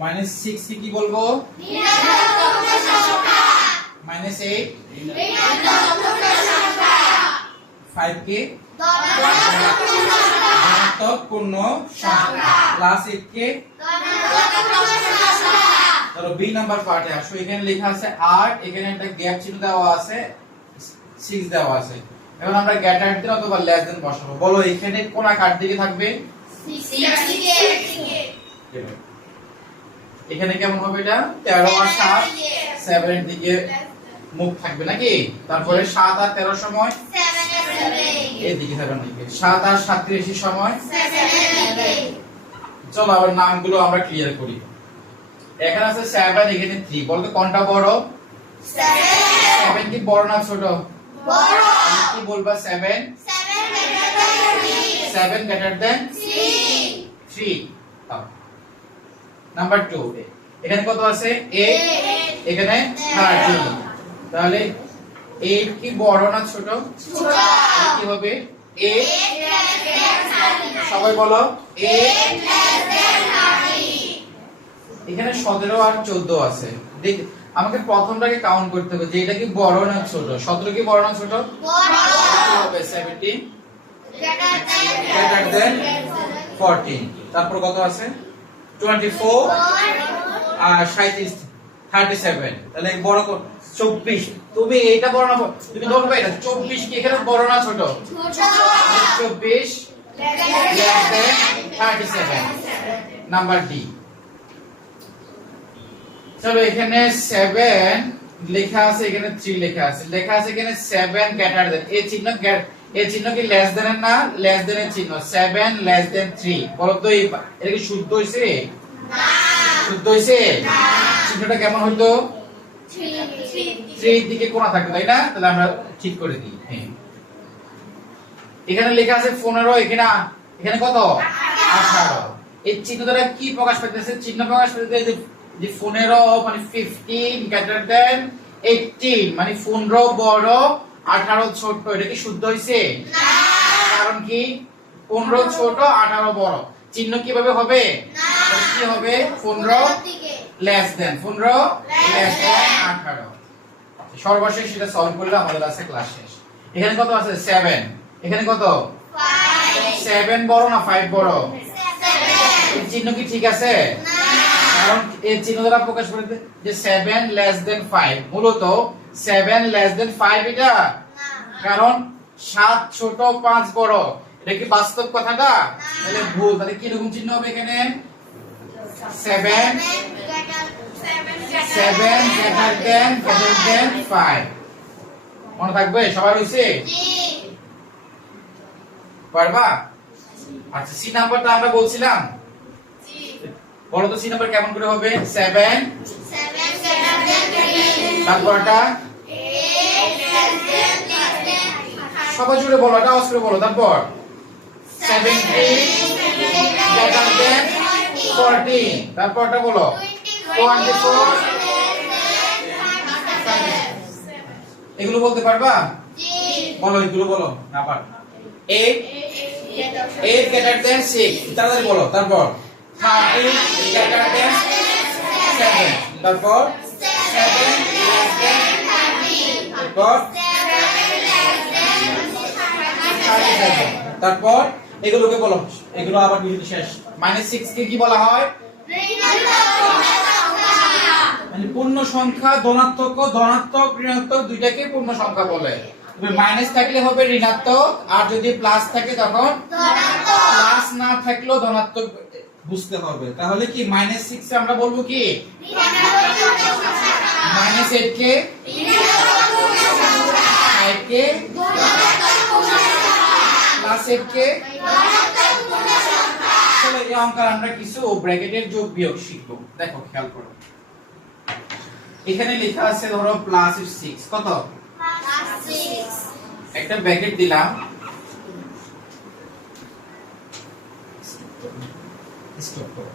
Minus six কে কি বলব? Minus eight. ফাইভ কে? ধনাত্মক পূর্ণ সংখ্যা। প্লাস এইট কে? বি নাম্বার পার্টে আসো। এখানে লেখা আছে আট। এখানে একটা গ্যাপ চিহ্ন দেওয়া আছে। সিক্স দেওয়া আছে। এখন আমরা গ্যাটার দিন অথবা লেস দেন বসাবো। বলো এখানে কোন কার দিকে থাকবে? এখানে কেমন হবে এটা? তেরো আর সাত সেভেন এর দিকে। মুখ থাকবে নাকি? তারপরে সাত আর তেরো সময়? এদিকে সেভেন দিকে। সাত আর সাতত্রিশ সময়? চলো আবার নামগুলো আমরা ক্লিয়ার করি। এখানে আছে সেভেন এখানে থ্রি বলতো কোনটা বড়? সেভেন কি বড় না ছোট? কি বলবা seven seven greater than three number two এখানে কত আছে? এইট এখানে থার্টি তাহলে এইট কি বড় না ছোট? তাহলে কি হবে? এইট সবাই বলো। এইট এখানে সতেরো আর চোদ্দ আছে। দেখ আমাকে প্রথমটাকে কাউন্ট করতে হবে যে এটা কি বড় না ছোট। সতেরো কি বড় না ছোট? কি হবে সেভেন্টিন গ্রেটার দেন ফোরটিন তারপর কত আছে? টোয়েন্টি ফোর আর সাঁত্রিশ থার্টি সেভেন তাহলে বড় কর চব্বিশ। তুমি এইটা বড় না তুমি ধরবে এটা চব্বিশ কি এখানে বড় না ছোট? less than 37 নাম্বার ডি চলো এখানে 7 লেখা আছে, এখানে 3 লেখা আছে। লেখা আছে এখানে 7 গ্রেটার দেন এই চিহ্ন get- এই চিহ্ন কি লেস দেন না? লেস দেন এর চিহ্ন। 7 লেস দেন 3 বলো তো এটা কি শুদ্ধ হইছে? শুদ্ধ হইছে? চিহ্নটা কেমন হইতো? 3 এর দিকে কোণা থাকবে তাই না? তাহলে আমরা ঠিক করে দিই। হ্যাঁ। এখানে লেখা আছে পনেরো, এখানে এখানে কত? আঠারো। এই চিহ্ন দ্বারা কি প্রকাশ পাইতেছে? চিহ্ন প্রকাশ পাইতেছে যে যে পনেরো মানে ফিফটিন গ্রেটার দেন এইটিন মানে পনেরো, বড় আঠারো ছোট এটা কি শুদ্ধ হয়েছে কারণ কি? পনেরো ছোট আঠারো বড়। চিহ্ন কীভাবে হবে? কি হবে? পনেরো লেস দেন পনেরো লেস দেন আঠারো। সর্বশেষ সেটা সলভ করলে আমাদের আছে ক্লাস শেষ। এখানে কত আছে? সেভেন এখানে কত? সেভেন বড় না ফাইভ বড়? চিহ্ন কি ঠিক আছে? কারণ এই চিহ্ন দ্বারা প্রকাশ করে যে সেভেন লেস দেন ফাইভ মূলত সেভেন লেস দেন ফাইভ এটা? কারণ সাত ছোট পাঁচ বড়। এটা কি বাস্তব কথাটা? তাহলে ভুল। তাহলে কি রকম চিহ্ন হবে এখানে? Seven seven greater than greater than five মনে থাকবে? সবার হয়েছে? পারবা? আচ্ছা সি নাম্বারটা আমরা বলছিলাম। বলো তো সি নাম্বার কেমন করে হবে? সেভেন তারপরটা? সবাই জুড়ে বলো এটা অস্ত্র বলো, তারপর? সেভেন্টিন গ্রেটার দেন ফোরটিন তারপরটা বলো? টোয়েন্টি ফোর এগুলো বলতে পারবা? বলো, এগুলো বলো, না পার eight eight greater than six তাড়াতাড়ি বলো, তারপর? থার্টি গ্রেটার দেন সেভেন তারপর সেভেন তারপর থার্টি সেভেন তারপর এগুলোকে বলো। এগুলো আবার বিজুতি শেষ। মাইনাস সিক্স কে কি বলা হয়? মানে পূর্ণ সংখ্যা ধনাত্মক ধনাত্মক ঋণাত্মক দুইটাকে পূর্ণ সংখ্যা বলে। মাইনাস থাকলে হবে ঋণাত্মক আর যদি প্লাস থাকে তখন প্লাস না থাকলেও ধনাত্মক। বুঝতে হবে তাহলে কি মাইনাস সিক্স আমরা বলব কি? মাইনাস এইট কে? ফাইভ কে? প্লাস এইট কে? চলো এই অঙ্ক আমরা কিছু ব্র্যাকেটের যোগ বিয়োগ শিখব। দেখো খেয়াল করো। এখানে লেখা আছে ধরো প্লাস সিক্স কত? একটা ব্র্যাকেট দিলাম। স্টপ করো